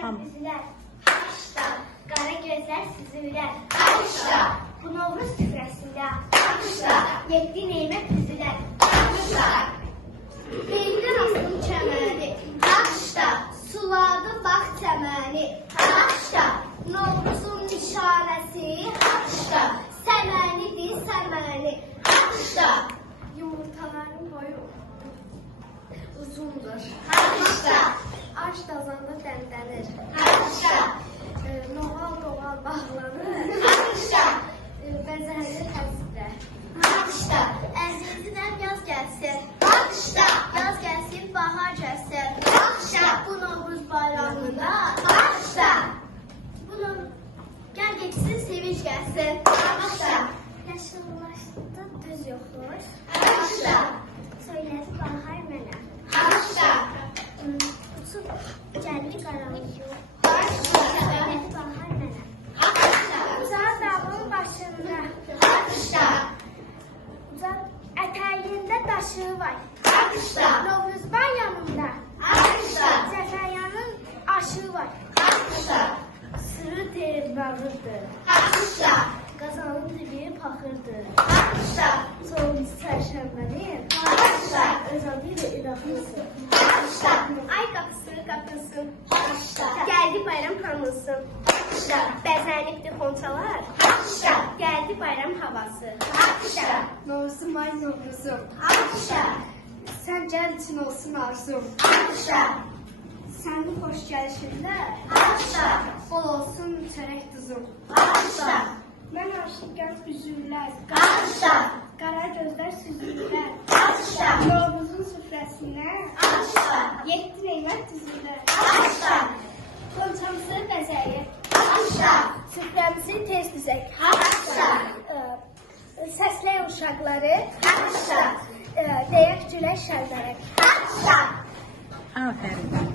Tam. üzülər. Haçda, qara gözlər süzülər. Haçda, bu Novruz süfrəsində. Haçda, 7 nemət üzülər. Haçda, Beyli rastın çəməni. Haçda, suladı bax çəməni. Haçda, Novruzun nişanəsi. Haçda, səmənidir səməni. Haçda, yumurtaların boyu uzundur. Haçda, aç dazanda dəndənir. Haçda, noğal bağlanır. Haçda, bəzənli həzdə. Haçda, əzizdən yaz gəlsin. Haçda, yaz gəlsin, bahar gəlsin. Haçda, bu Novruz bayramında. Haçda, bunu gəl geçsin, sevinç gəlsin. Haçda, yaşıllaşdı düz yoxdur. Haçda, söylədi bahar mənə. Haçda, uçub gəldi qaranlıq. Haçda, söylədi bahar mənə. Haçda, uzaq dağın başında. Haçda, uzaq ətəyində daşı var. Haçda, Novruz bayramında. Haçda, Zəfəryanın aşı var. Haçda, sırrı tez bağırdır. Haçda, qazanın dibi paxırdır. Haçda, sonuncu çərşənbənin. Haçda, öz adı ilə İraqlısın. Haçda, ay qapısı qapısın. Haçda, gəldi bayram hamısın. Haçda, bəzənibdir xonçalar. Haçda, gəldi bayram havası. Haçda, Novruzum ay Novruzum. Haçda, sən gəl üçün olsun arzum. Haçda, sənin xoş gəlişində. Haçda, bol olsun çörək duzum. Haçda, mən aşıq gəz üzürlər. Haçda, qara gözlər süzürlər. Haçda, Novruzun süfrəsinə. Haçda, 7 nemət düzürlər. Haçda, xonçamızı bəzəyir. Haçda, süfrəmizi tez düzək. Haçda, səsləy uşaqları. Haçda, deyək gülək şəlləri. Haçda. Aferin.